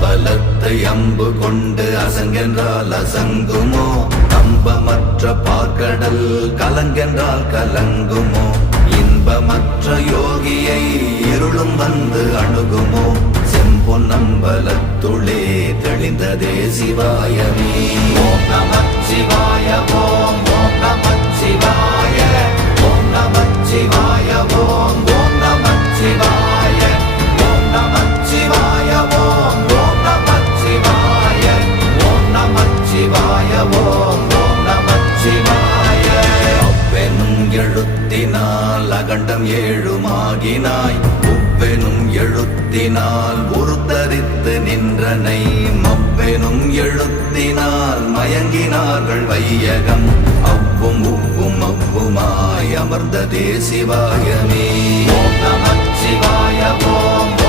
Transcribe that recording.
அம்பலத்தை அம்பு கொண்டு அசங்கென்றால் அசங்குமோ? நம்பமற்ற பார்க்கடல் கலங்கென்றால் கலங்குமோ? இன்பமற்ற யோகியை இருளும் வந்து அணுகுமோ? செம்பொன்னம்பலத்துளே தெளிந்ததே சிவாயமே. ஓம் நமச்சிவாய ஓம் ஓம் நமச்சிவாய ஓம் நமச்சிவாய ஓம் ஓம் நமச்சிவாய ஓம் நமச்சிவாய ஓம் ஓம் நமச்சிவாய ஓம் நமச்சிவாய ஓம் ஓம் நமச்சிவாய. அவ்வெனும் எழுத்தினால் அகண்டம் ஏழுமாகினாய், உவ்வெனும் எழுத்தினால் உருத்தரித்து நின்றனை, மவ்வெனும் எழுத்தினால் மயங்கினார்கள் வையகம், அவ்வும் உவ்வும் அவ்வுமாய் அமர்ந்ததே சிவாயமே. ஓம் நமச்சிவாய ஓம்